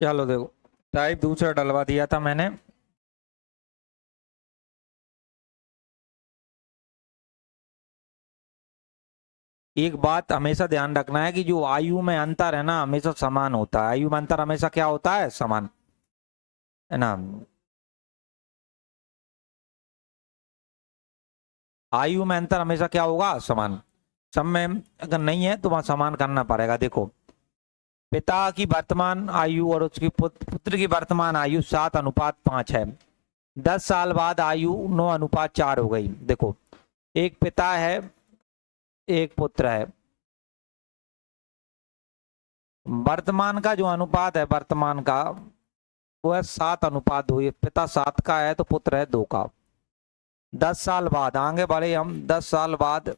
चलो देखो, टाइप दूसरा डलवा दिया था मैंने। एक बात हमेशा ध्यान रखना है कि जो आयु में अंतर है ना, हमेशा समान होता है। आयु में अंतर हमेशा क्या होता है? समान, है ना। आयु में अंतर हमेशा क्या होगा? समान। सब में अगर नहीं है तो वहां समान करना पड़ेगा। देखो, पिता की वर्तमान आयु और उसकी पुत्र की वर्तमान आयु 7:5 है। 10 साल बाद आयु 9:4 हो गई। देखो, एक पिता है, एक पुत्र है। वर्तमान का जो अनुपात है, वर्तमान का, वो है 7:2। ये पिता 7 का है तो पुत्र है 2 का। 10 साल बाद आगे बढ़े हम। 10 साल बाद,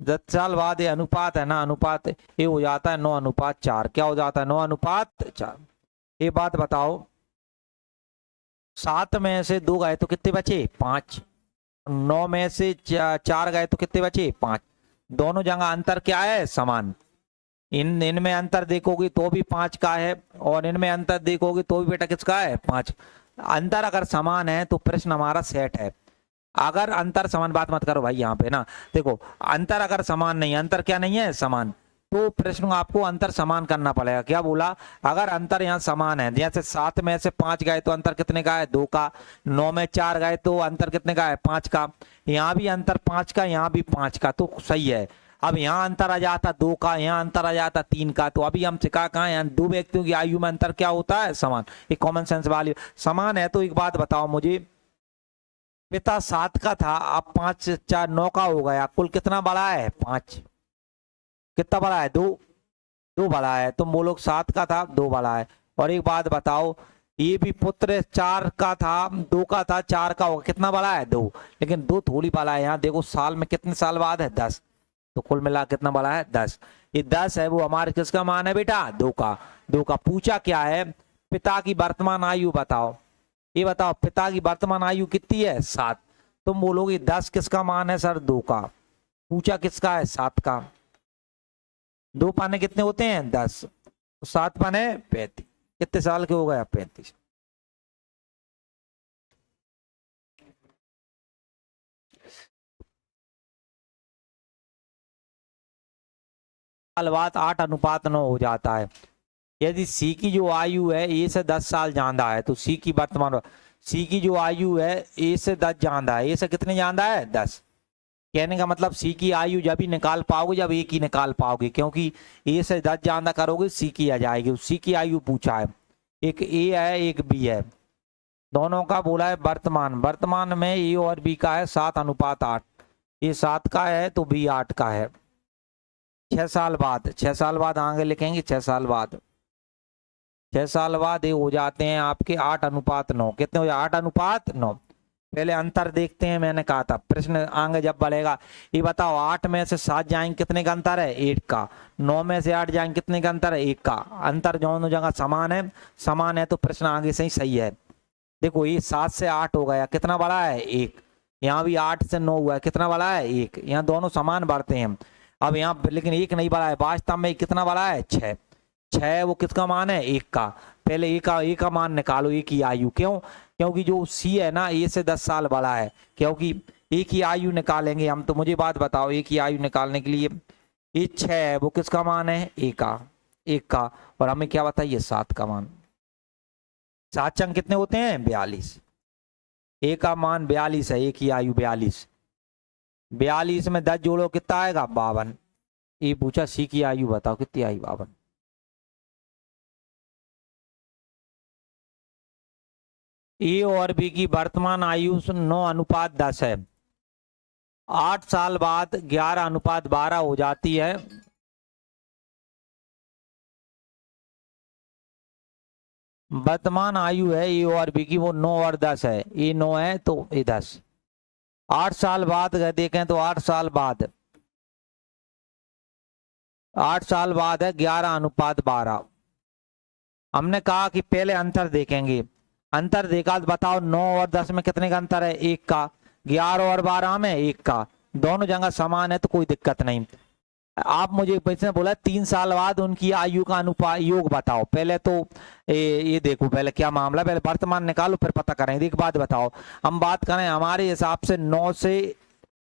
10 साल बाद ये अनुपात है ना, अनुपात ये हो जाता है 9:4। क्या हो जाता है? 9:4। ये बात बताओ, 7 में से 2 गए तो कितने बचे? 5। 9 में से 4 गए तो कितने बचे? 5। दोनों जगह अंतर क्या है? समान। इनमें अंतर देखोगी तो भी 5 का है, और इनमें अंतर देखोगी तो भी बेटा किसका है? 5। अंतर अगर समान है तो प्रश्न हमारा सेट है। अगर अंतर समान, बात मत करो भाई यहाँ पे ना। देखो, अंतर अगर समान नहीं, अंतर क्या नहीं है? समान, तो प्रश्न आपको अंतर समान करना पड़ेगा। क्या बोला? अगर अंतर यहाँ समान है, जैसे 7 में से 5 गए तो अंतर कितने का है? 2 का। 9 में 4 गए तो अंतर कितने का है? 5 का। यहाँ भी अंतर 5 का, यहाँ भी 5 का, तो सही है। अब यहाँ अंतर आ जाता 2 का, यहाँ अंतर आ जाता 3 का, तो अभी हम सिखा कहाँ हैं? दो व्यक्तियों की आयु में अंतर क्या होता है? समान। एक कॉमन सेंस वाली समान है। तो एक बात बताओ मुझे, पिता 7 का था, अब 5 4 9 का हो गया, कुल कितना बड़ा है? 5। कितना बड़ा है? 2। 2 बड़ा है। तुम बोलो 7 का था, 2 बड़ा है। और एक बात बताओ, ये भी पुत्र 4 का था, 2 का था, 4 का होगा, कितना बड़ा है? 2। लेकिन 2 थोड़ी बड़ा है। यहाँ देखो, साल में कितने साल बाद है? 10। तो कुल मिला कितना बड़ा है? 10। ये 10 है वो हमारे किसका मान है बेटा? 2 का। 2 का। पूछा क्या है? पिता की वर्तमान आयु बताओ। ये बताओ, पिता की वर्तमान आयु कितनी है? 7। तुम बोलोगे 10 किसका मान है सर? 2 का। पूछा किसका है? 7 का। 2 पाने कितने होते हैं? 10। 7 पाने 35। कितने साल के हो गए? 35। साल बाद 8:9 हो जाता है। यदि सी की जो आयु है ए से 10 साल ज्यादा है, तो सी की वर्तमान, सी की जो आयु है ए से 10 ज्यादा है। ए से कितने ज्यादा है? 10। कहने का मतलब सी की आयु जब ही निकाल पाओगे जब ए की निकाल पाओगे, क्योंकि ए से 10 ज्यादा करोगे सी की आ जाएगी। सी की आयु पूछा है। एक ए है, एक बी है, दोनों का बोला है वर्तमान। वर्तमान में ए और बी का है 7:8। ये 7 का है तो बी 8 का है। 6 साल बाद, 6 साल बाद आगे लिखेंगे। 6 साल बाद, 6 साल बाद ये हो जाते हैं आपके 8:9। कितने हो जाए? 8:9। पहले अंतर देखते हैं। मैंने कहा था प्रश्न आगे जब बढ़ेगा। ये बताओ, 8 में से 7 जाएंगे कितने का अंतर है? 8 का। 9 में से 8 जाएंगे कितने का अंतर है? 1 का। अंतर दोनों जगह समान है। समान है तो प्रश्न आगे से ही सही है। देखो, ये 7 से 8 हो गया, कितना बड़ा है? 1। यहाँ भी 8 से 9 हुआ है, कितना बड़ा है? 1। यहाँ दोनों समान बढ़ते हैं। अब यहाँ लेकिन 1 नहीं बड़ा है, वास्तव में कितना बड़ा है? 6। 6 वो किसका मान है? 1 का। पहले ए का मान निकालो, ए की आयु। क्यों? क्योंकि जो सी है ना, ए से 10 साल बड़ा है। क्योंकि ए की आयु निकालेंगे हम, तो मुझे बात बताओ, ए की आयु निकालने के लिए ये 6 है, वो किसका मान है? ए का। 1 का। और हमें क्या बताइए? 7 का मान। 7 चंग कितने होते हैं? 42। ए का मान 42 है, ए की आयु 42। 42 में 10 जोड़ो कितना आएगा? 52। ये पूछा सी की आयु बताओ कितनी आई? 52। ए और बी की वर्तमान आयु 9:10 है। 8 साल बाद 11:12 हो जाती है। वर्तमान आयु है ए और बी की, वो 9 और 10 है। ये 9 है तो ये 10। 8 साल बाद अगर देखें तो 8 साल बाद, 8 साल बाद है 11:12। हमने कहा कि पहले अंतर देखेंगे। अंतर देखा तो बताओ, 9 और 10 में कितने का अंतर है? 1 का। 11 और 12 में 1 का। दोनों जगह समान है तो कोई दिक्कत नहीं। आप मुझे इसने बोला 3 साल बाद उनकी आयु का अनुपात योग बताओ। पहले तो ये देखो पहले क्या मामला, पहले वर्तमान निकालो फिर पता करेंगे। एक बात बताओ, हम बात करें हमारे हिसाब से 9 से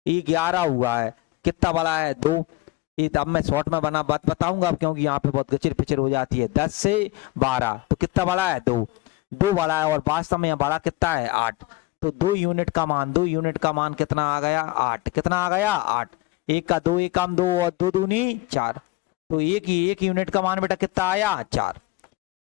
ये 11 हुआ है, कितना बड़ा है 2। ये अब मैं शॉर्ट में बना बात बताऊंगा अब, क्योंकि यहाँ पे बहुत गचिर पिचर हो जाती है। 10 से 12 तो कितना बड़ा है 2, 2 बड़ा है, और वास्तव में यहाँ बड़ा कितना है 8। तो 2 यूनिट का मान, 2 यूनिट का मान कितना आ गया 8। कितना आ गया 8। एक का 2, एक काम 2 और 2 दूनी 4। तो एक यूनिट का मान बेटा कितना आया 4।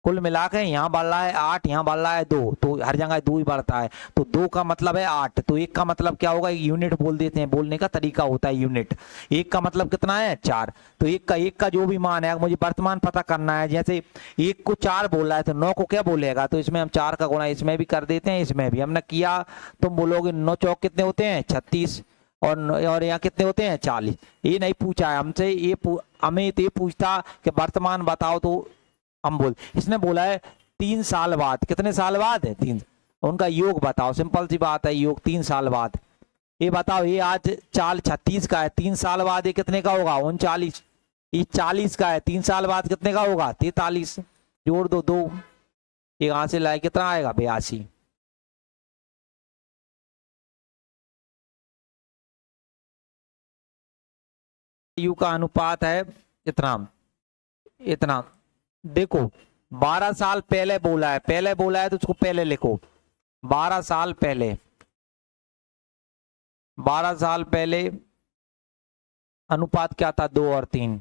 कुल मिला के यहाँ बढ़ रहा है 8, यहाँ बढ़ रहा है 2, तो हर जगह 2 ही बढ़ता है। तो 2 का मतलब है 8, तो 1 का मतलब क्या होगा, यूनिट बोल देते हैं, बोलने का तरीका होता है यूनिट। 1 का मतलब कितना है 4। तो 1 का जो भी मान है मुझे वर्तमान पता करना है। जैसे 1 को 4 बोल रहा है तो 9 को क्या बोलेगा, तो इसमें हम 4 का गुणा इसमें भी कर देते हैं, इसमें भी हमने किया। तुम बोलोगे 9 चौक कितने होते हैं 36, और यहाँ कितने होते हैं 40। ये नहीं पूछा है हमसे, हमें तो ये पूछता कि वर्तमान बताओ, तो हम बोल, इसने बोला है 3 साल बाद। कितने साल बाद है 3, उनका योग बताओ। सिंपल सी बात है, योग 3 साल बाद। ये बताओ, ये आज 36 का है, 3 साल बाद ये कितने का होगा 39। ये 40 का है, 3 साल बाद कितने का होगा 43। जोड़ दो 2, यहाँ से लाए कितना आएगा 82। यू का अनुपात है इतना, इतना। देखो 12 साल पहले बोला है, पहले बोला है तो उसको पहले लिखो। 12 साल पहले, 12 साल पहले अनुपात क्या था 2 और 3।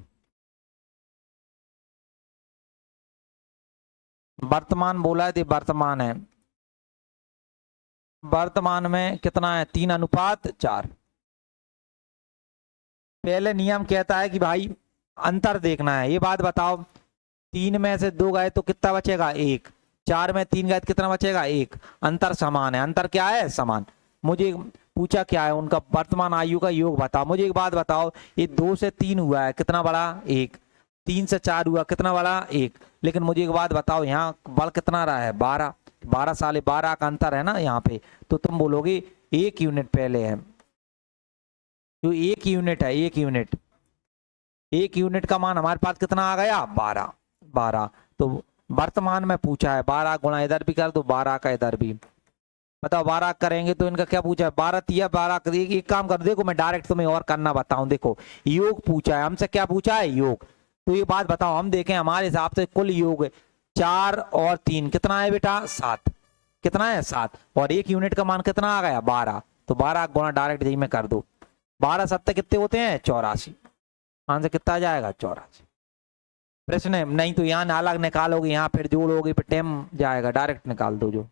वर्तमान बोला है तो वर्तमान है, वर्तमान में कितना है 3:4। पहले नियम कहता है कि भाई अंतर देखना है। ये बात बताओ, 3 में से 2 गए तो कितना बचेगा 1, 4 में 3 गए तो कितना बचेगा 1। अंतर समान है, अंतर क्या है समान। मुझे पूछा क्या है, उनका वर्तमान आयु का योग बताओ। मुझे एक बात बताओ, ये 2 से 3 हुआ है कितना बड़ा 1, 3 से 4 हुआ कितना बड़ा 1। लेकिन मुझे एक बात बताओ, यहाँ बल कितना रहा है 12, 12 साल 12 का अंतर है ना यहाँ पे। तो तुम बोलोगे 1 यूनिट पहले है, जो 1 यूनिट है, 1 यूनिट, 1 यूनिट का मान हमारे पास कितना आ गया 12, 12। तो वर्तमान में पूछा है 12 गुणा इधर भी कर दो 12 का इधर भी। बताओ 12 करेंगे तो इनका क्या पूछा है 12 तिया 12। एक काम कर, देखो मैं डायरेक्ट तुम्हें और करना बताऊं। देखो योग पूछा है हमसे, क्या पूछा है योग। तो ये बात बताओ, हम देखें हमारे हिसाब से कुल योग 4 और 3 कितना है बेटा 7। कितना है 7, और 1 यूनिट का मान कितना आ गया 12। तो 12 गुणा डायरेक्ट यही में कर दो, 12 7 कितने होते हैं 84। आंसर कितना आ जाएगा 84। प्रश्न है नहीं तो यहाँ अलग निकालोगे, यहाँ फिर जोड़ोगे फिर टाइम जाएगा, डायरेक्ट निकाल दो जो।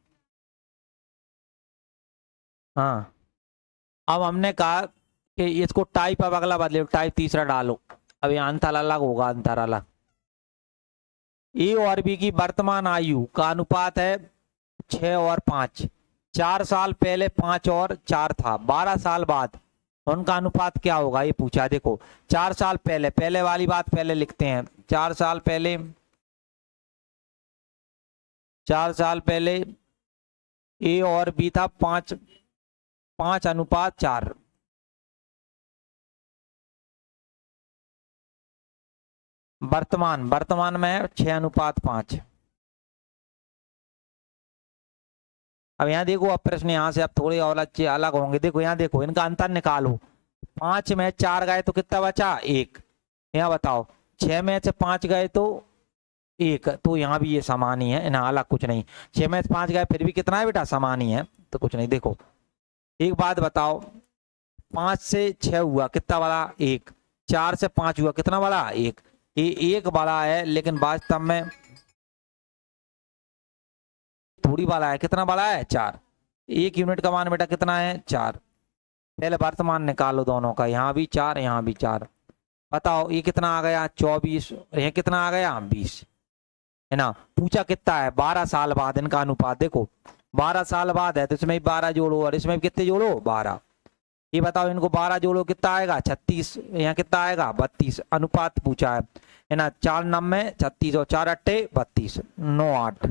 हाँ, अब हमने कहा कि इसको टाइप, अब अगला बदले टाइप तीसरा डालो। अब यहाँ अंतर अलग होगा, अंतर अलग। ए और बी की वर्तमान आयु का अनुपात है 6 और 5। 4 साल पहले 5 और 4 था, 12 साल बाद उनका अनुपात क्या होगा ये पूछा। देखो 4 साल पहले, पहले वाली बात पहले लिखते हैं। 4 साल पहले, 4 साल पहले ए और बी था 5, 5:4। वर्तमान, वर्तमान में 6:5। अब यहाँ देखो, अब प्रश्न यहाँ से अब थोड़े और अच्छे अलग होंगे। देखो यहाँ देखो, इनका अंतर निकालो। 5 में 4 गए तो कितना बचा 1। यहाँ बताओ 6 में से 5 गए तो 1, तो यहाँ भी ये समान ही है ना, अलग कुछ नहीं। 6 में से 5 गए फिर भी कितना है बेटा समान ही है, तो कुछ नहीं। देखो एक बात बताओ, 5 से 6 हुआ कितना बड़ा 1, 4 से 5 हुआ कितना बड़ा 1। ये 1 बड़ा है, लेकिन वास्तव में थोड़ी बड़ा है। कितना बड़ा है 4। 1 यूनिट का मान बेटा कितना है 4। पहले वर्तमान निकालो दोनों का, यहाँ भी 4 यहाँ भी 4। बताओ ये कितना आ गया 24, ये कितना आ गया 20, है ना। पूछा कितना है 12 साल बाद इनका अनुपात। देखो 12 साल बाद है तो इसमें भी 12 जोड़ो और इसमें भी कितने जोड़ो 12। ये बताओ इनको 12 जोड़ो कितना आएगा 36, यहाँ कितना आएगा 32। अनुपात पूछा है ना। 4 9 36 और 4 8 32, 9 8।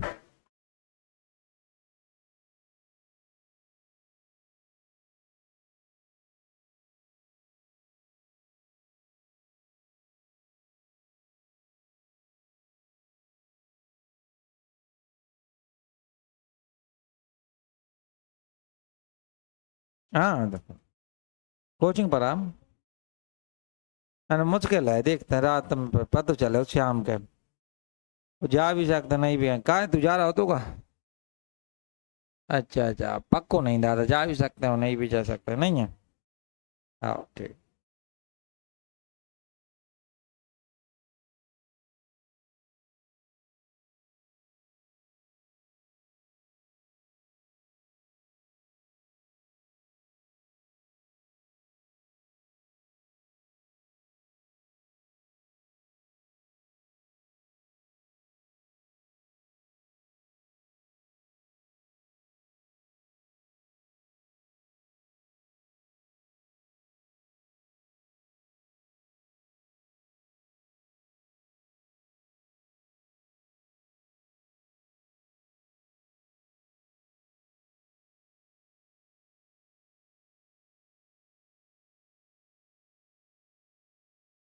हाँ देखो, कोचिंग पर हम अरे मुश्किल है, देखते हैं रात में पता चले शाम के। जा भी सकते नहीं भी है, कहा है तू जा रहा हो तो का? अच्छा अच्छा, पक्को नहीं दादा, जा भी सकते हो नहीं भी जा सकते नहीं है। हाँ ठीक।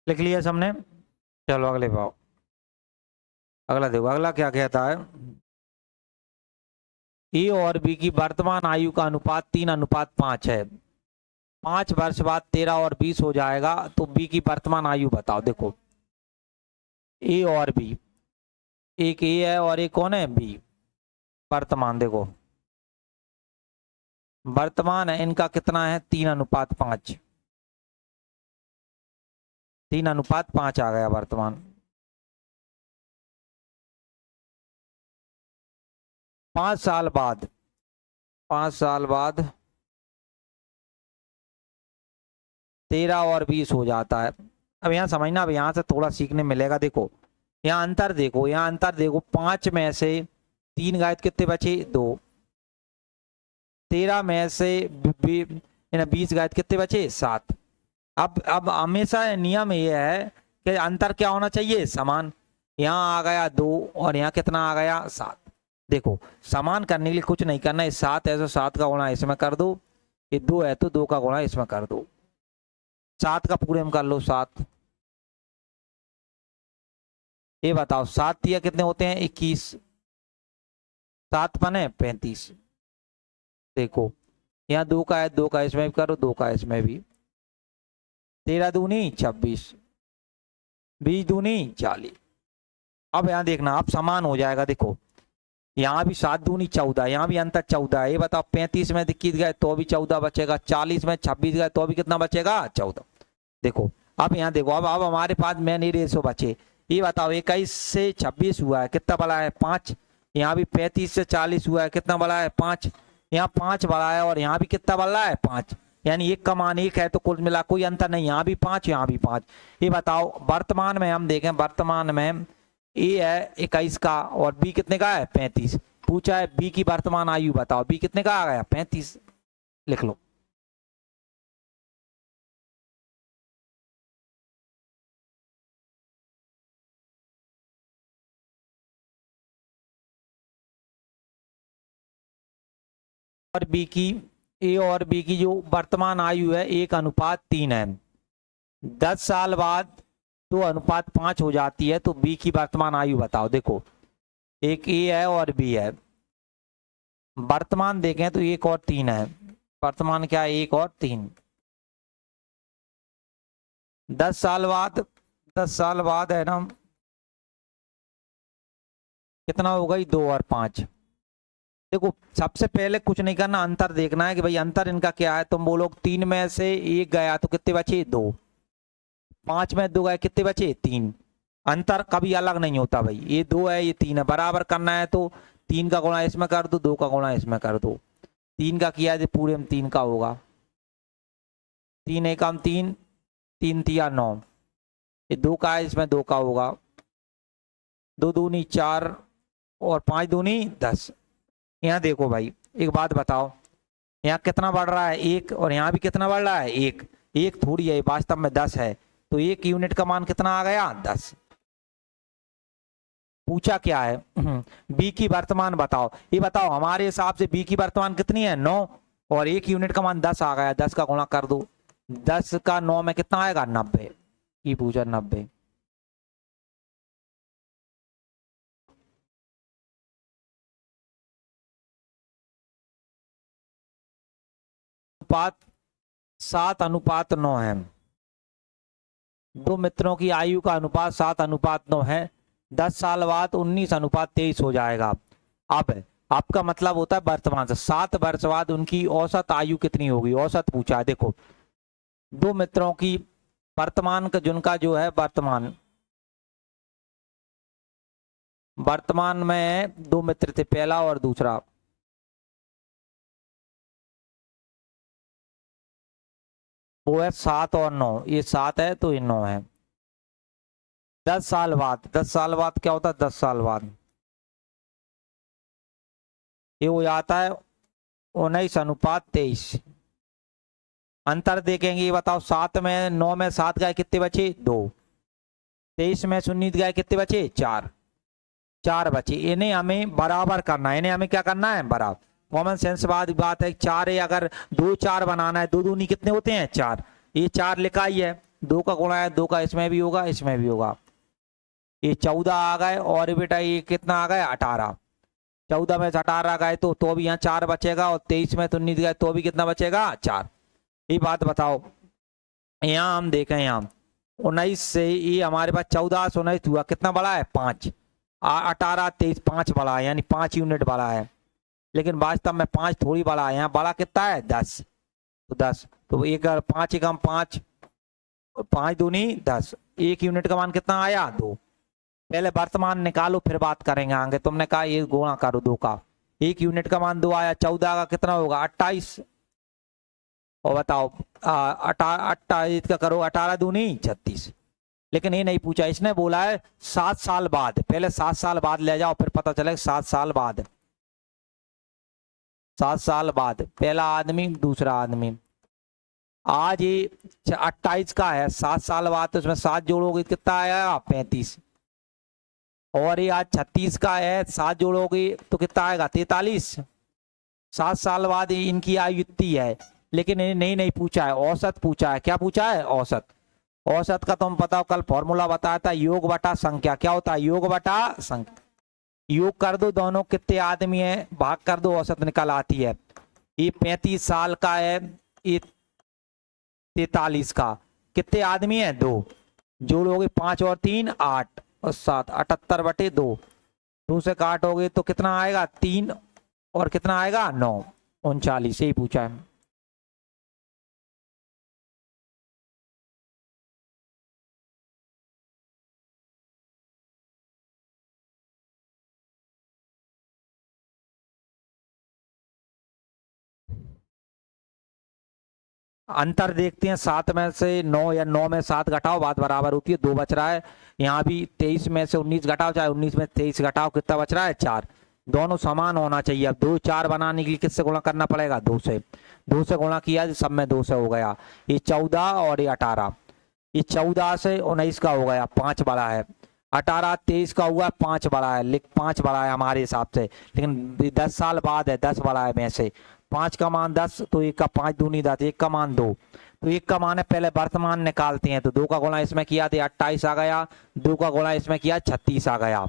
लिख लिया सबने? चलो अगले पाओ। अगला देखो, अगला क्या कहता है। ए और बी की वर्तमान आयु का अनुपात 3:5 है। 5 वर्ष बाद 13 और 20 हो जाएगा, तो बी की वर्तमान आयु बताओ। देखो ए और बी, एक ए है और एक कौन है, बी। वर्तमान देखो, वर्तमान है इनका कितना है, 3:5। 3:5 आ गया वर्तमान। 5 साल बाद, 5 साल बाद 13 और 20 हो जाता है। अब यहाँ समझना, अब यहाँ से थोड़ा सीखने मिलेगा। देखो यहाँ अंतर देखो, यहाँ अंतर देखो, 5 में से 3 गए तो कितने बचे, 2। 13 में से 20 गए तो कितने बचे, 7। अब हमेशा नियम ये है कि अंतर क्या होना चाहिए, समान। यहाँ आ गया 2 और यहाँ कितना आ गया, 7। देखो समान करने के लिए कुछ नहीं करना है, 7 है तो 7 का गुणा इसमें कर दो, ये 2 है तो 2 का गुणा इसमें कर दो। 7 का पूरे में कर लो 7। ये बताओ 7 कितने होते हैं, 21। 7 × 5 = 35। देखो यहाँ 2 का है, 2 का इसमें भी करो, 2 का इसमें भी। 13 दूनी 26, 20 दूनी 40। अब यहाँ देखना, अब समान हो जाएगा। देखो यहाँ भी 7 दूनी 14, यहाँ भी अंतर 14 है। ये बताओ 35 में 21 गए तो भी 14 बचेगा, 40 में 26 गए तो भी कितना बचेगा, 14। देखो अब यहाँ देखो, अब हमारे पास मेन ही रेशो बचे। ये बताओ 21 से 26 हुआ है, कितना बड़ा है, 5। यहाँ भी 35 से 40 हुआ है, कितना बड़ा है, 5। यहाँ 5 बड़ा है और यहाँ भी कितना बड़ा है, 5। यानी एक का मान 1 है, तो कुल मिला कोई अंतर नहीं, यहाँ भी 5 यहाँ भी 5। ये बताओ वर्तमान में हम देखें, वर्तमान में ए है 21 का और बी कितने का है, 35। पूछा है बी की वर्तमान आयु बताओ, बी कितने का आ गया, 35। लिख लो। और बी की, ए और बी की जो वर्तमान आयु है 1:3 है। 10 साल बाद 2:5 हो जाती है, तो बी की वर्तमान आयु बताओ। देखो एक ए है और बी है, वर्तमान देखें तो 1 और 3 है। वर्तमान क्या है, 1 और 3। 10 साल बाद, 10 साल बाद है ना, कितना हो गई, 2 और 5। देखो सबसे पहले कुछ नहीं करना, अंतर देखना है कि भाई अंतर इनका क्या है। तुम बोलो 3 में से 1 गया तो कितने बचे, 2। 5 में 2 गए कितने बचे, 3। अंतर कभी अलग नहीं होता भाई, ये 2 है ये 3 है, बराबर करना है तो 3 का गुणा इसमें कर दो, 2 का गुणा इसमें कर दो। 3 का किया है तो पूरे में 3 का होगा। 3 × 1 = 3, 3 × 3 = 9। ये 2 का है, इसमें 2 का होगा। 2 दूनी 4 और 5 दूनी 10। यहाँ देखो भाई एक बात बताओ, यहाँ कितना बढ़ रहा है, 1, और यहाँ भी कितना बढ़ रहा है, 1। 1 थोड़ी है, वास्तव में 10 है, तो 1 यूनिट का मान कितना आ गया, 10। पूछा क्या है, बी की वर्तमान बताओ। ये बताओ हमारे हिसाब से बी की वर्तमान कितनी है, 9, और 1 यूनिट का मान 10 आ गया, 10 का गुणा कर दो। 10 का 9 में कितना आएगा, 90। ये पूछा 90। 7:9 है। दो मित्रों की आयु का अनुपात 7:9 है। 10 साल बाद 19:23 हो जाएगा। अब आपका मतलब होता है वर्तमान से 7 वर्ष बाद उनकी औसत आयु कितनी होगी, औसत पूछा है। देखो दो मित्रों की वर्तमान का जिनका जो है वर्तमान में दो मित्र थे, पहला और दूसरा। वो है 7 और 9, ये 7 है तो ये 9 है। 10 साल बाद, 10 साल बाद क्या होता है, 10 साल बाद ये हो जाता है 19:23। अंतर देखेंगे, ये बताओ 7 में 9 में 7 गए कितने बचे, 2। 23 में 19 गए कितने बचे, 4। 4 बचे। इन्हें हमें बराबर करना है, इन्हें हमें क्या करना है, बराबर। कॉमन सेंस बात है। 4 है, अगर 2 4 बनाना है, 2 दूनी कितने होते हैं, 4। ये 4 लिखा ही है, 2 का गुणा है, 2 का इसमें भी होगा, इसमें भी होगा। ये 14 आ गए, और बेटा ये कितना आ गए, 18। 14 में से 18 गए तो भी यहाँ 4 बचेगा, और 23 में तो 19 गए तो भी कितना बचेगा, 4। ये बात बताओ। यहाँ हम देखें, यहाँ 19 से ये हमारे पास 14 से 19 हुआ, कितना बड़ा है, 5। 18 23 5 बड़ा है, यानी 5 यूनिट बड़ा है। लेकिन वास्तव में 5 थोड़ी बड़ा है, यहाँ बड़ा कितना है, 10। तो 10 तो एक 5 एकम 5, 5 दूनी 10। 1 यूनिट का मान कितना आया, 2। पहले वर्तमान निकालो फिर बात करेंगे आगे। तुमने कहा ये गुणा करो 2 का, 1 यूनिट का मान 2 आया। 14 का कितना होगा, 28। और बताओ 28 का करो, 18 दूनी 36। लेकिन ये नहीं पूछा, इसने बोला है 7 साल बाद। पहले 7 साल बाद ले जाओ, फिर पता चलेगा 7 साल बाद। 7 साल बाद पहला आदमी दूसरा आदमी। आज ये 28 का है, 7 साल बाद तो उसमें 7 जोड़ोगे कितना आएगा, 35। और ये आज 36 का है, 7 जोड़ोगे तो कितना आएगा, 43। 7 साल बाद इनकी आयु इतनी है। लेकिन इन्हें नहीं पूछा है, औसत पूछा है। क्या पूछा है, औसत। औसत का तुम पता हो, कल फॉर्मूला बताया था, योग बटा संख्या। क्या होता है, योग बटा संख्या। योग कर दो दोनों, कितने आदमी है, भाग कर दो, औसत निकल आती है। ये 35 साल का है, ये 43 का। कितने आदमी है, 2। जोड़ोगे 5 और 3 8 और 7, 78/2। 2 से काटोगे तो कितना आएगा, 3। और कितना आएगा, 9। 39। यही पूछा है। अंतर देखते हैं, 7 में से 9 या 9 में 7 घटाओ, बात बराबर होती है, 2 बच रहा है। यहाँ भी 23 में से 19 घटाओ, चाहे 19 में 23 घटाओ, कितना बच रहा है, 4। दोनों समान होना चाहिए। अब 2 4 बनाने के लिए किससे गुणा करना पड़ेगा, 2 से। 2 से गुणा किया, सब में 2 से हो गया। ये 14 और ये 18। ये 14 से 19 का हो गया, 5 बड़ा है। 18 23 का हुआ, 5 बड़ा है, 5 बड़ा है हमारे हिसाब से। लेकिन 10 साल बाद है, 10 बड़ा है में से। 5 का मान 10, तो 1 का 5 दूनी 10, 1 का मान 2। तो 1 का मान है, पहले वर्तमान निकालते हैं। तो 2 का गुणा इसमें किया तो 28 आ गया, 2 का गुणा इसमें किया 36 आ गया।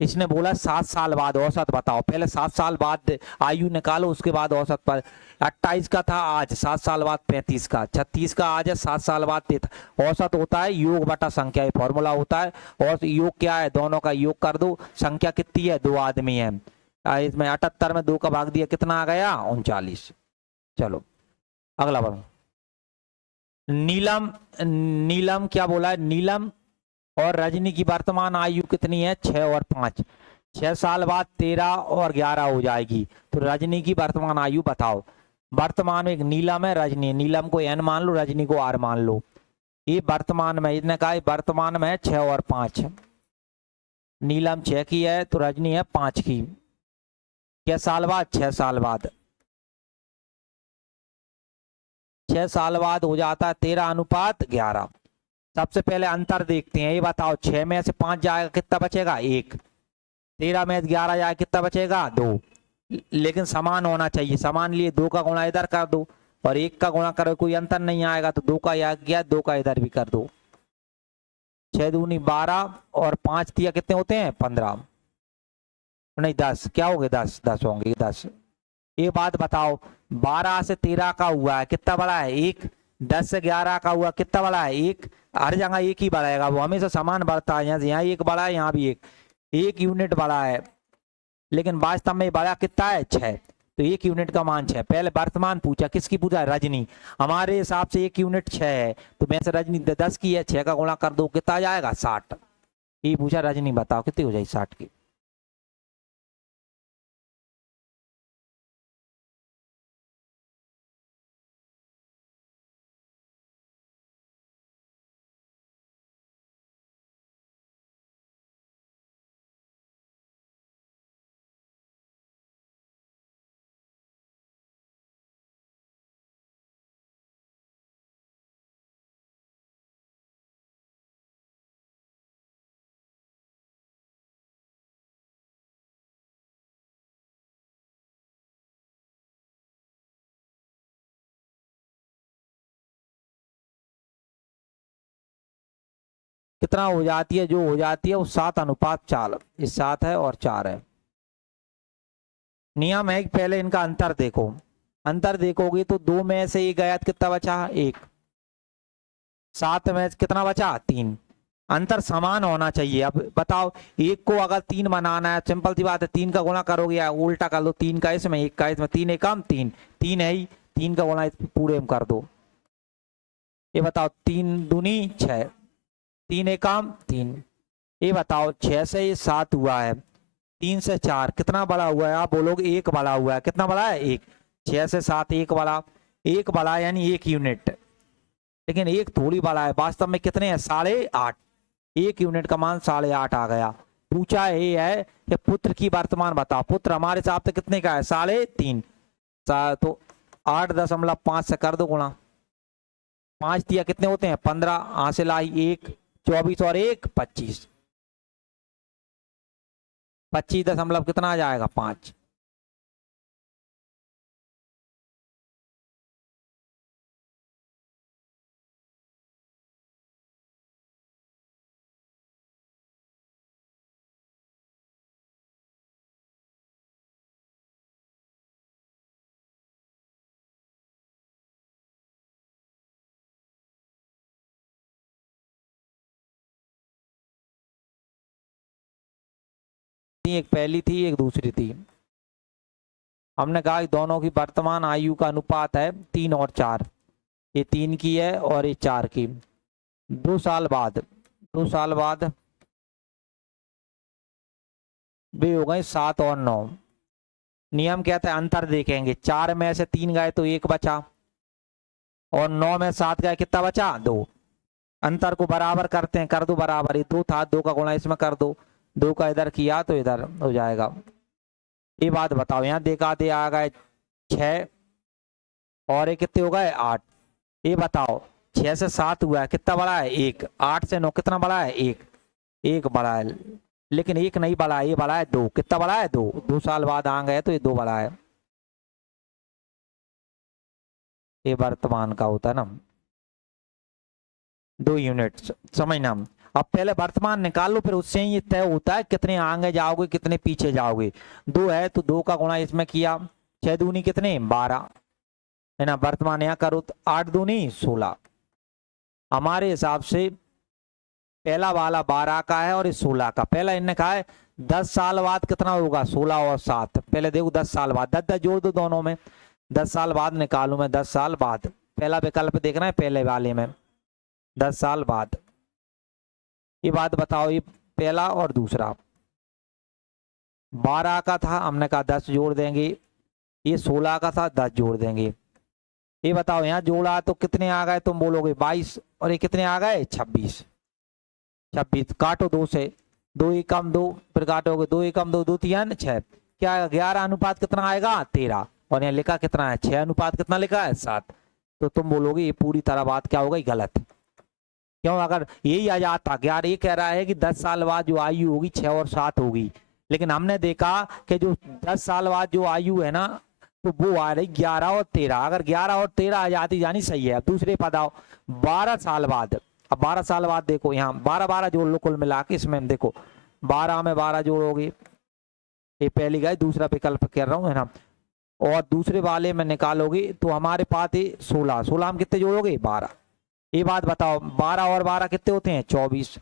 इसने बोला 7 साल बाद औसत बताओ। पहले 7 साल बाद आयु निकालो, उसके बाद औसत पर। 28 का था आज, 7 साल बाद 35 का, 36 का आज है, 7 साल बाद 33। औसत होता है योग बटा संख्या, ये फॉर्मूला होता है। और योग क्या है, दोनों का योग कर दो। संख्या कितनी है, 2 आदमी है। इसमें 78 में 2 का भाग दिया, कितना आ गया, 39। चलो अगला बढ़ो। नीलम, नीलम क्या बोला है, नीलम और रजनी की वर्तमान आयु कितनी है, 6 और 5। 6 साल बाद 13 और 11 हो जाएगी। तो रजनी की वर्तमान आयु बताओ। वर्तमान में एक नीलम है, रजनी। नीलम को n मान लो, रजनी को r मान लो। ये वर्तमान में, इसने कहा वर्तमान में है 6 और 5। नीलम 6 की है तो रजनी है 5 की। क्या साल बाद, 6 साल बाद। 6 साल बाद हो जाता है 13:11। सबसे पहले अंतर देखते हैं, ये बताओ 6 में से 5 जाएगा, कितना बचेगा, 1। 13 में से 11 जाएगा, कितना बचेगा, 2। लेकिन समान होना चाहिए, समान लिए 2 का गुणा इधर कर दो, और 1 का गुणा करो, कोई अंतर नहीं आएगा। तो 2 का यहाँ गया, 2 का इधर भी कर दो। 6 दूनी 12 और 5 दिया, कितने होते हैं, 15। नहीं 10, क्या हो गए, 10 10 होंगे, 10। ये बात बताओ, 12 से 13 का हुआ है, कितना बड़ा है 1। 10 से 11 का हुआ, कितना बड़ा है 1। हर जगह एक ही बढ़ेगा, वो हमेशा समान बढ़ता है, यहाँ एक बड़ा है, यहाँ भी एक यूनिट बड़ा है, लेकिन वास्तव में बड़ा कितना है 6। तो 1 यूनिट का मान 6। पहले वर्तमान पूछा, किसकी पूछा है, रजनी। हमारे हिसाब से 1 यूनिट 6 है, तो मैं से रजनी 10 की है, 6 का गुणा कर दो, कितना जाएगा 60। ये पूछा रजनी, बताओ कितनी हो जाएगी 60 की। कितना हो जाती है, जो हो जाती है वो 7:4। इस 7 है और 4 है। नियम है कि पहले इनका अंतर देखो, अंतर देखोगे तो 2 में से 1 गया तो कितना बचा 1। 7 में कितना बचा 3। अंतर समान होना चाहिए। अब बताओ, 1 को अगर 3 बनाना है, सिंपल सी बात है, 3 का गुणा करोगे या उल्टा कर लो, 3 का इसमें 1 का इसमें, 3 एकम 3, 3 है ही, 3 का गुणा इस पूरे में कर दो। ये बताओ 3 दूनी 6, 3 एकम 3। ये बताओ 6 से ये 7 हुआ है, 3 से 4 कितना बड़ा हुआ है, आप बोलोगे 1 बड़ा हुआ है, कितना बड़ा है 1। 6 से 7 1 बड़ा, 1 बड़ा यानी 1 यूनिट, लेकिन 1 थोड़ी बड़ा है, वास्तव में कितने हैं 8.5। 1 यूनिट का मान 8.5 आ गया। पूछा ये है कि पुत्र की वर्तमान बताओ। पुत्र हमारे हिसाब से कितने का है 3.5। तो 8.5 से कर दो गुणा, 5 दिया कितने होते हैं 15, हासिल आई 1, 24 और 1 25। 25 दशमलव कितना आ जाएगा 5। एक पहली थी एक दूसरी थी। हमने कहा कि दोनों की वर्तमान आयु का अनुपात है 3 और 4। ये 3 की है और ये 4 की। 2 साल बाद, 2 साल बाद वे हो गए 7 और 9। नियम कहता है अंतर देखेंगे, 4 में से 3 गए तो 1 बचा, और 9 में 7 गए कितना बचा 2। अंतर को बराबर करते हैं, कर दो बराबर, ये 2 था, 2 का गुणा इसमें कर दो, 2 का इधर किया तो इधर हो जाएगा। ये बात बताओ, यहाँ देखा दे आ गए 6 और ये कितने हो गए 8। ये बताओ 6 से 7 हुआ है, कितना बड़ा है 1। 8 से 9 कितना बड़ा है 1, 1 बड़ा है, लेकिन 1 नहीं बड़ा है, ये बड़ा है 2। कितना बड़ा है 2। 2 साल बाद आ गए तो ये 2 बड़ा है। ये वर्तमान का होता है ना 2 यूनिट, समझना। अब पहले वर्तमान निकाल लो, फिर उससे ही ये तय होता है कितने आगे जाओगे कितने पीछे जाओगे। 2 है तो 2 का गुणा इसमें किया, 6 दूनी कितने 12 है ना। वर्तमान यहाँ करो तो 8 दूनी 16। हमारे हिसाब से पहला वाला 12 का है और ये 16 का। पहला इनने कहा है 10 साल बाद कितना होगा 16 और 7। पहले देखो 10 साल बाद, 10 10 जोड़ दो दोनों में, 10 साल बाद निकालू मैं 10 साल बाद। पहला विकल्प देखना है पहले वाले में 10 साल बाद। ये बात बताओ, ये पहला और दूसरा 12 का था, हमने कहा 10 जोड़ देंगे, ये 16 का था 10 जोड़ देंगे। ये बताओ यहाँ जोड़ा तो कितने आ गए, तुम बोलोगे 22, और ये कितने आ गए 26। 26 काटो 2 से, 2 एकम 2, फिर काटोगे 2 एकम 2, 2 3 6, क्या आएगा 11 अनुपात कितना आएगा 13, और यहाँ लिखा कितना है 6 अनुपात कितना लिखा है 7। तो तुम बोलोगे ये पूरी तरह बात क्या हो गई गलत। क्यों, अगर यही आ जाता 11, ये कह रहा है कि 10 साल बाद जो आयु होगी 6 और 7 होगी, लेकिन हमने देखा कि जो 10 साल बाद जो आयु है ना, तो वो आ रही 11 और 13। अगर 11 और 13 आ जाती जानी सही है। अब दूसरे पद आओ 12 साल बाद। अब 12 साल बाद देखो यहाँ 12 12 जोड़ लो कुल मिला के, इसमें देखो 12 में 12 जोड़ोगे, ये पहली गई, दूसरा विकल्प कह रहा हूँ है ना। और दूसरे वाले में निकालोगे तो हमारे पास है 16, 16 हम कितने जोड़ोगे 12। ये बात बताओ 12 और 12 कितने होते हैं 24,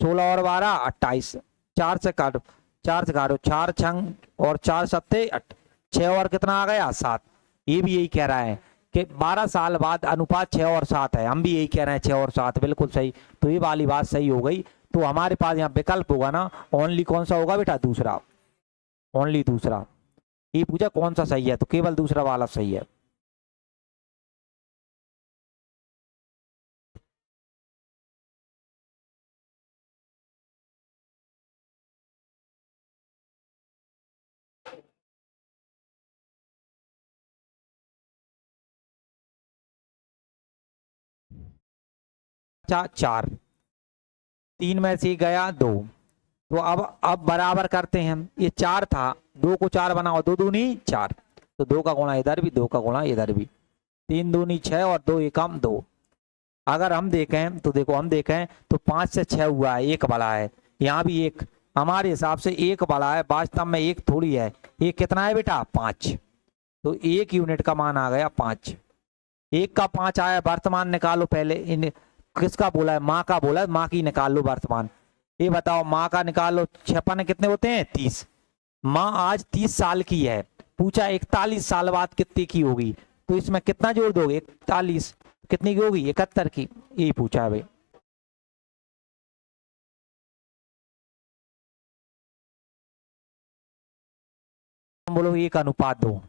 16 और 12 28, 4 से काटो, 4 से काटो, 4 छंग और 4 सत्ते 6 और कितना आ गया 7। ये भी यही कह रहा है कि 12 साल बाद अनुपात 6 और 7 है, हम भी यही कह रहे हैं 6 और 7 बिल्कुल सही। तो ये वाली बात सही हो गई। तो हमारे पास यहाँ विकल्प होगा ना ओनली, कौन सा होगा बेटा दूसरा, ओनली दूसरा। ये पूछा कौन सा सही है तो केवल दूसरा वाला सही है। अच्छा 4, 3 में से गया 2, तो अब बराबर करते हैं। ये 4 था, 2 को 4 बनाओ, 2 दूनी 4, तो 2 का गुणा इधर भी, 2 का गुणा इधर भी, 3 दूनी 6 और 2 एकम 2। अगर हम देखें तो देखो, हम देखें तो 5 से 6 हुआ है, एक बड़ा है, यहाँ भी एक, हमारे हिसाब से एक बड़ा है, वास्तव में एक थोड़ी है। ये कितना है बेटा 5, तो 1 यूनिट का मान आ गया 5। 1 का 5 आया, वर्तमान निकालो पहले। इन किसका बोला है, माँ का बोला है, माँ की निकाल लो वर्तमान। ये बताओ माँ का निकालो, 6 पन्ने कितने होते हैं 30। माँ आज 30 साल की है, पूछा 41 साल बाद कितने की होगी, तो इसमें कितना जोड़ दोगे 41, कितनी की होगी 71 की, यही पूछा है भाई। बोलो 1:2,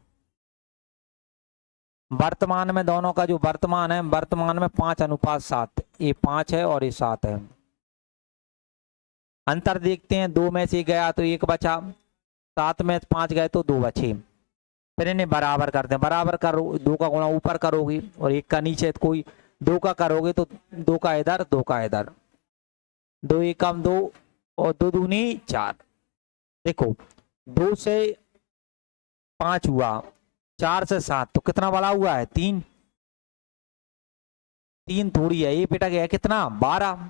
वर्तमान में दोनों का जो वर्तमान है, वर्तमान में 5:7, ये 5 है और ये 7 है। अंतर देखते हैं, 2 में से गया तो 1 बचा, 7 में 5 गए तो 2 बचे। फिर इन्हें बराबर करते हैं, बराबर करो, 2 का गुणा ऊपर करोगे और 1 का नीचे, कोई 2 का करोगे तो 2 का इधर, 2 का इधर, 2 एकम 2 और 2 दूनी 4। देखो 2 से 5 हुआ, 4 से 7, तो कितना बड़ा हुआ है 3, 3 थोड़ी है, ये बेटा गया कितना 12,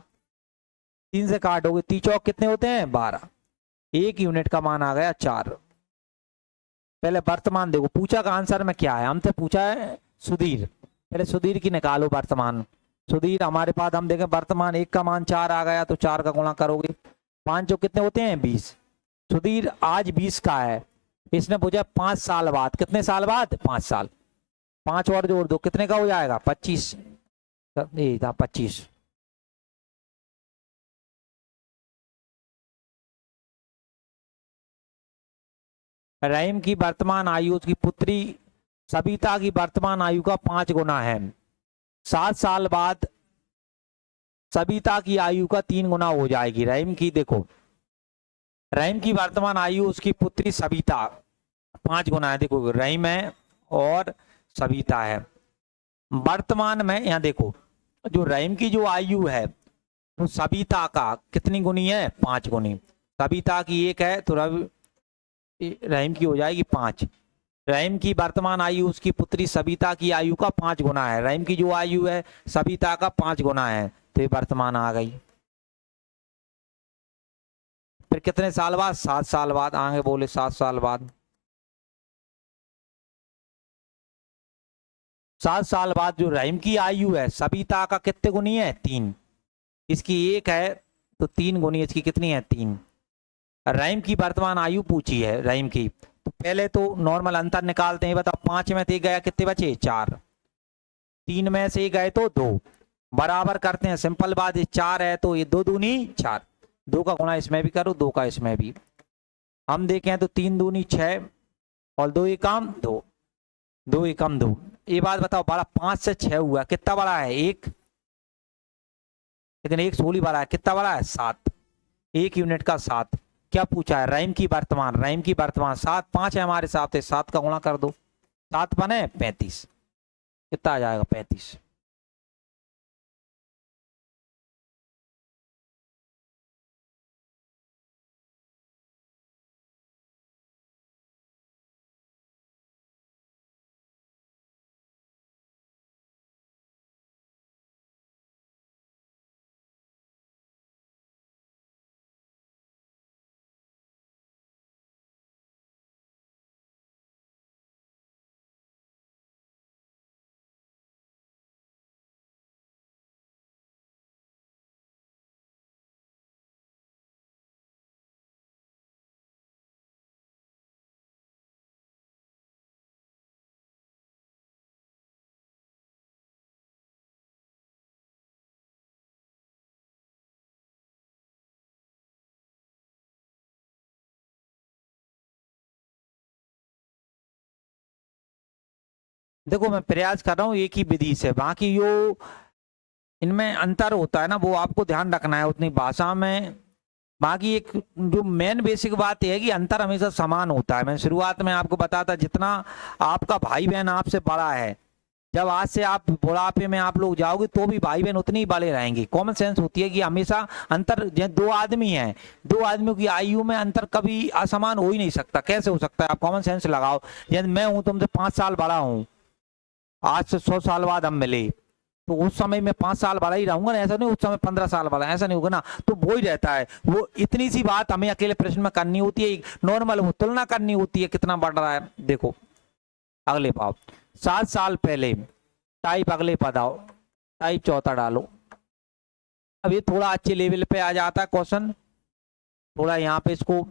3 से काटोगे 3 चौक कितने होते हैं 12, 1 यूनिट का मान आ गया 4। पहले वर्तमान देखो, पूछा का आंसर में क्या है, हमसे पूछा है सुधीर, पहले सुधीर की निकालो वर्तमान। सुधीर हमारे पास, हम देखें वर्तमान 1 का मान 4 आ गया, तो 4 का गुणा करोगे, 5 जो कितने होते हैं 20। सुधीर आज 20 का है, इसने पूछा 5 साल बाद, कितने साल बाद 5 साल, 5 और जोड़ दो कितने का हो जाएगा 25, ये था 25। रहीम की वर्तमान आयु उसकी पुत्री सबिता की वर्तमान आयु का 5 गुना है। 7 साल बाद सबिता की आयु का 3 गुना हो जाएगी। रहीम की देखो, रहीम की वर्तमान आयु उसकी पुत्री सबिता 5 गुना है। देखो रहीम है और सबिता है। वर्तमान में यहाँ देखो, जो रहीम की जो आयु है वो सबिता का कितनी गुनी है 5 गुनी। सबिता की 1 है तो रहीम की हो जाएगी 5। रहीम की वर्तमान आयु उसकी पुत्री सबिता की आयु का 5 गुना है। रहीम की जो आयु है सबिता का 5 गुना है, तो ये वर्तमान आ गई। फिर कितने साल बाद, 7 साल बाद, आगे बोले 7 साल बाद। 7 साल बाद जो रहीम की आयु है सबिता का कितने गुनी है 3, इसकी 1 है तो 3 गुनी इसकी कितनी है 3। रहीम की वर्तमान आयु पूछी है रहीम की, तो पहले तो नॉर्मल अंतर निकालते हैं। बताओ 5 में से गया कितने बचे 4, 3 में से गए तो 2, बराबर करते हैं, सिंपल बात है, 4 है तो ये 2 दूनी 4, 2 का गुणा इसमें भी करो, 2 का इसमें भी। हम देखें तो 3 दूनी 6 और 2 एकम 2, 2 एकम 2। ये बात बताओ, बड़ा 5 से 6 हुआ, कितना बड़ा है 1, लेकिन 1 16 बड़ा है, कितना बड़ा है 7, 1 यूनिट का 7। क्या पूछा है रहीम की वर्तमान, रहीम की वर्तमान 7, 5 है हमारे साथ, 7 का गुणा कर दो, 7 बने 35, कितना आ जाएगा 35। देखो मैं प्रयास कर रहा हूँ एक ही विधि से, बाकी जो इनमें अंतर होता है ना वो आपको ध्यान रखना है उतनी भाषा में। बाकी एक जो मेन बेसिक बात यह है कि अंतर हमेशा समान होता है। मैं शुरुआत में आपको बताता, जितना आपका भाई बहन आपसे बड़ा है, जब आज से आप बुढ़ापे में आप लोग जाओगे तो भी भाई बहन उतनी ही बड़े रहेंगे। कॉमन सेंस होती है कि हमेशा अंतर, दो आदमी हैं, दो आदमियों की आयु में अंतर कभी असमान हो ही नहीं सकता। कैसे हो सकता है? आप कॉमन सेंस लगाओ। यदि मैं हूं तुमसे 5 साल बड़ा हूं, आज से 100 साल बाद हम मिले, तो उस समय में 5 साल बड़ा ही रहूंगा ना, ऐसा नहीं उस समय 15 साल बड़ा, ऐसा नहीं होगा ना। तो वो ही रहता है। वो इतनी सी बात हमें अकेले प्रश्न में करनी होती है, नॉर्मल वो तुलना करनी होती है कितना बढ़ रहा है। देखो अगले पाव, 7 साल पहले, टाइप अगले पद आओ, टाइप चौथा डालो। अब ये थोड़ा अच्छे लेवल पे आ जाता है क्वेश्चन, थोड़ा यहाँ पे इसको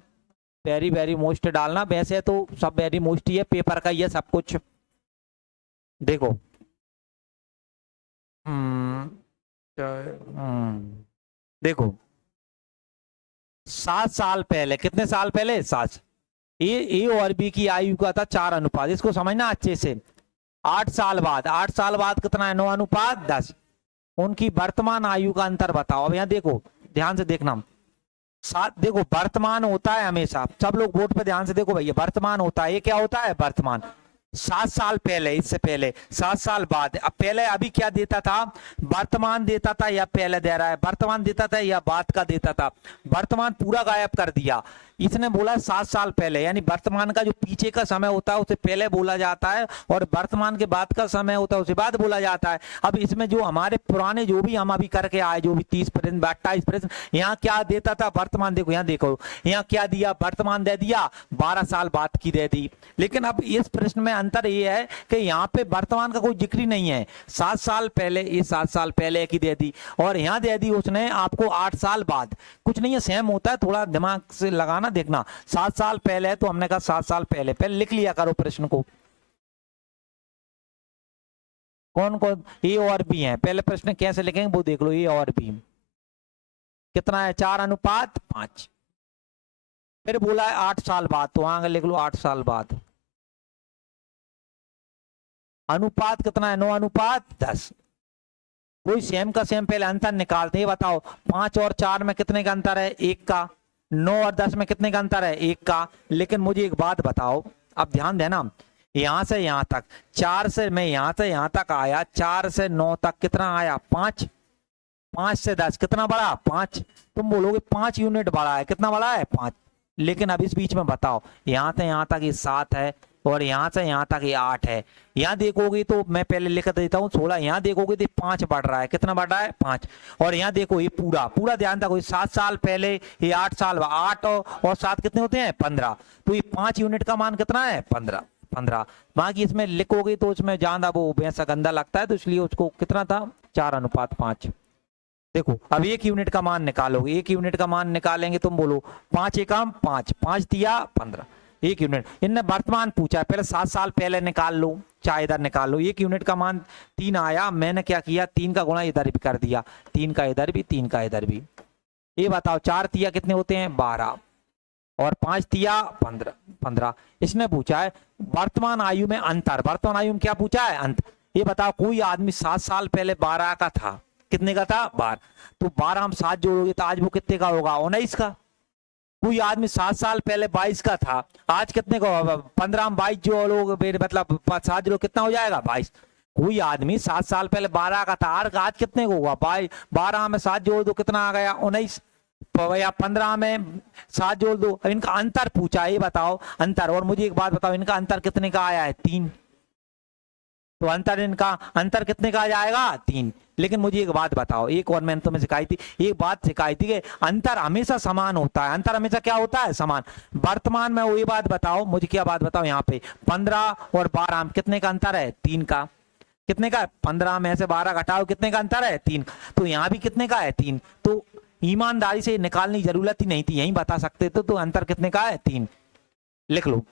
वेरी वेरी मोस्ट डालना। वैसे तो सब वेरी मोस्ट ही है, पेपर का ये सब कुछ। देखो हम्म देखो 7 साल पहले, कितने साल पहले? 7। ए और बी की आयु का था 4 अनुपात, इसको समझना अच्छे से। 8 साल बाद, 8 साल बाद कितना है? 9 अनुपात 10। उनकी वर्तमान आयु का अंतर बताओ। अब यहाँ देखो, ध्यान से देखना। सात, देखो वर्तमान होता है हमेशा, सब लोग बोर्ड पे ध्यान से देखो भैया, वर्तमान होता है। ये क्या होता है? वर्तमान। 7 साल पहले, इससे पहले, 7 साल बाद। अब पहले अभी क्या देता था? वर्तमान देता था या पहले दे रहा है? वर्तमान देता था या बाद का देता था? वर्तमान पूरा गायब कर दिया। इसने बोला 7 साल पहले, यानी वर्तमान का जो पीछे का समय होता है उसे पहले बोला जाता है, और वर्तमान के बाद का समय होता है उसे बाद बोला जाता है। अब इसमें जो हमारे पुराने जो भी हम अभी करके आए, जो भी 30%, 28%, यहाँ क्या देता था? वर्तमान। देखो यहाँ देखो, यहाँ क्या दिया? वर्तमान दे दिया, 12 साल बाद की दे दी। लेकिन अब इस प्रश्न में अंतर ये है कि यहाँ पे वर्तमान का कोई जिक्र ही नहीं है। 7 साल पहले, ये 7 साल पहले की दे दी, और यहाँ दे दी उसने आपको 8 साल बाद। कुछ नहीं है, सेम होता है, थोड़ा दिमाग से लगाना देखना। 7 साल पहले तो हमने कहा 7 साल पहले, पहले लिख लिया करो प्रश्न को। कौन कौन ए और बी है? पहले प्रश्न कैसे लिखेंगे वो देख लो। ए और बी कितना है? 4 अनुपात 5। फिर बोला है 8 साल बाद, तो वहां लिख लो 8 साल बाद। अनुपात कितना है? 9 अनुपात 10। कोई सेम का सेम पहले अंतर निकालते हैं। बताओ 5 और 4 में कितने का अंतर है? 1 का। 9 और 10 में कितने का अंतर है? 1 का। लेकिन मुझे एक बात बताओ, अब ध्यान देना, यहां से यहां तक, 4 से मैं यहां से यहां तक आया, 4 से 9 तक कितना आया? 5। 5 से 10 कितना बढ़ा? 5। तुम बोलोगे 5 यूनिट बढ़ा है, कितना बढ़ा है? 5। लेकिन अब इस बीच में बताओ, यहां से यहां तक ये 7 है, और यहां से यहां तक ये 8 है। यहाँ देखोगे तो मैं पहले लिख देता हूँ 16, यहाँ देखोगे तो 5 बढ़ रहा है। कितना बढ़ रहा है? 5। और यहाँ देखो ये पूरा पूरा ध्यान रखो, 7 साल पहले, ये 8 साल, 8 और 7 कितने होते हैं? 15। तो ये 5 यूनिट का मान कितना है? 15। 15। बाकी इसमें लिखोगे तो उसमें ज्यादा वो भैंसा गंदा लगता है, तो इसलिए उसको कितना था? 4 अनुपात 5। देखो अब 1 यूनिट का मान निकालोगे, 1 यूनिट का मान निकालेंगे, तुम बोलो 5 एकम 5, 5 दिया 15। 1 यूनिट इनने वर्तमान पूछा है, पहले 7 साल पहले निकाल लो, चाहे इधर निकाल लो। 1 यूनिट का मान 3 आया, मैंने क्या किया? 3 का गुणा इधर भी कर दिया, 3 का इधर भी, 3 का इधर भी। ये बताओ 4 तिया कितने होते हैं? 12, और 5 तिया 15। 15। इसने पूछा है वर्तमान आयु में अंतर। वर्तमान आयु में क्या पूछा है? अंतर। ये बताओ कोई आदमी 7 साल पहले 12 का था, कितने का था? 12। तो 12 हम 7 जोड़ोगे तो आज वो कितने का होगा? 19 का। कोई आदमी 7 साल पहले 22 का था, आज कितने का होगा? 15 हम 22 जो लोग, मतलब 7 जो कितना हो जाएगा? 22। कोई आदमी 7 साल पहले 12 का था, आज कितने को होगा? 22। 12 में 7 जोड़ दो, कितना आ गया? 19। या 15 में 7 जोड़ दो। इनका अंतर पूछा, ये बताओ अंतर। और मुझे एक बात बताओ, इनका अंतर कितने का आया है? 3। तो अंतर, इनका अंतर कितने का आ जाएगा? 3। लेकिन मुझे एक बात बताओ, एक और मैंने तुम्हें सिखाई थी, एक बात सिखाई थी कि अंतर हमेशा समान होता है। अंतर हमेशा क्या होता है? समान। वर्तमान में वही बात बताओ मुझे, क्या बात बताओ यहाँ पे? 15 और 12 कितने का अंतर है? 3 का। कितने का? 15 में से 12 घटाओ, कितने का अंतर है? 3। तो यहाँ भी कितने का है? 3। तो ईमानदारी से निकालने की जरूरत ही नहीं थी, यही बता सकते थे। तो अंतर कितने का है? 3। लिख लो।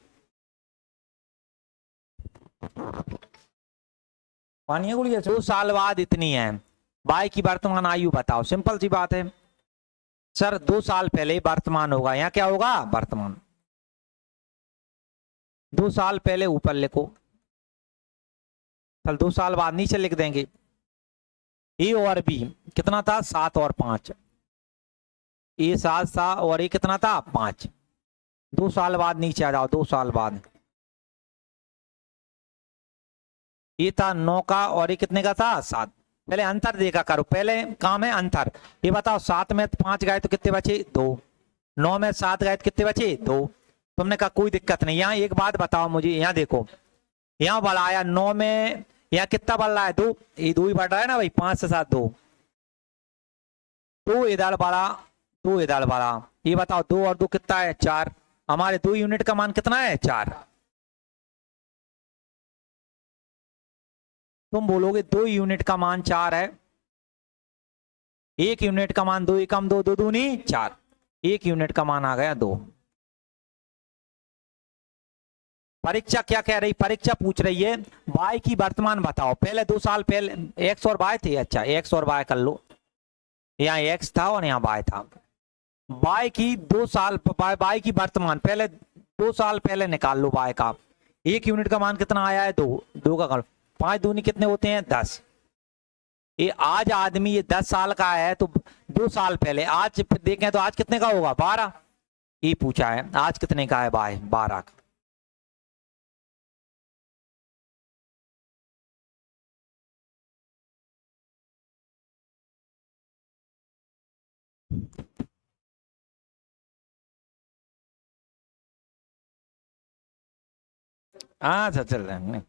पानी गुड़िया 2 साल बाद इतनी है। बाई की वर्तमान आयु बताओ। सिंपल सी बात है सर, 2 साल पहले वर्तमान होगा, यहाँ क्या होगा? वर्तमान। 2 साल पहले ऊपर लिखो, चल 2 साल बाद नीचे लिख देंगे। ए और बी कितना था 7 और 5, ए 7 था और ए कितना था 5। 2 साल बाद नीचे आ जाओ, 2 साल बाद ये था 9 का और ये कितने का था 7। पहले अंतर देखा करो, पहले काम है अंतर। ये बताओ 7 में 5 गए तो कितने बचे 2, 9 में 7 गए तो कितने बचे 2। तुमने कहा कोई दिक्कत नहीं। यहाँ एक बात बताओ मुझे, यहाँ देखो यहाँ बढ़ाया 9 में, यहाँ कितना बढ़ रहा है 2, ये 2 ही बढ़ रहा है ना भाई, 5 से 7 2, 2 इधर बढ़ा 2 इधर बढ़ा। ये बताओ 2 और 2 कितना है 4, हमारे 2 यूनिट का मान कितना है 4। तुम बोलोगे 2 यूनिट का मान 4 है, 1 यूनिट का मान 2 एकम 2, 2 दूनी 4, 1 यूनिट का मान आ गया 2। परीक्षा क्या कह रही, परीक्षा पूछ रही है y की वर्तमान बताओ। पहले 2 साल पहले x और y थे, अच्छा x और y कर लो, यहाँ x था और यहाँ y था। y की 2 साल y की वर्तमान पहले 2 साल पहले निकाल लो y का। 1 यूनिट का मान कितना आया है 2, 2 का कर 5 दूनी कितने होते हैं 10। ये आज आदमी ये 10 साल का है तो 2 साल पहले, आज देखें तो आज कितने का होगा 12। ये पूछा है आज कितने का है भाई 12 का। अच्छा चल रहे हैं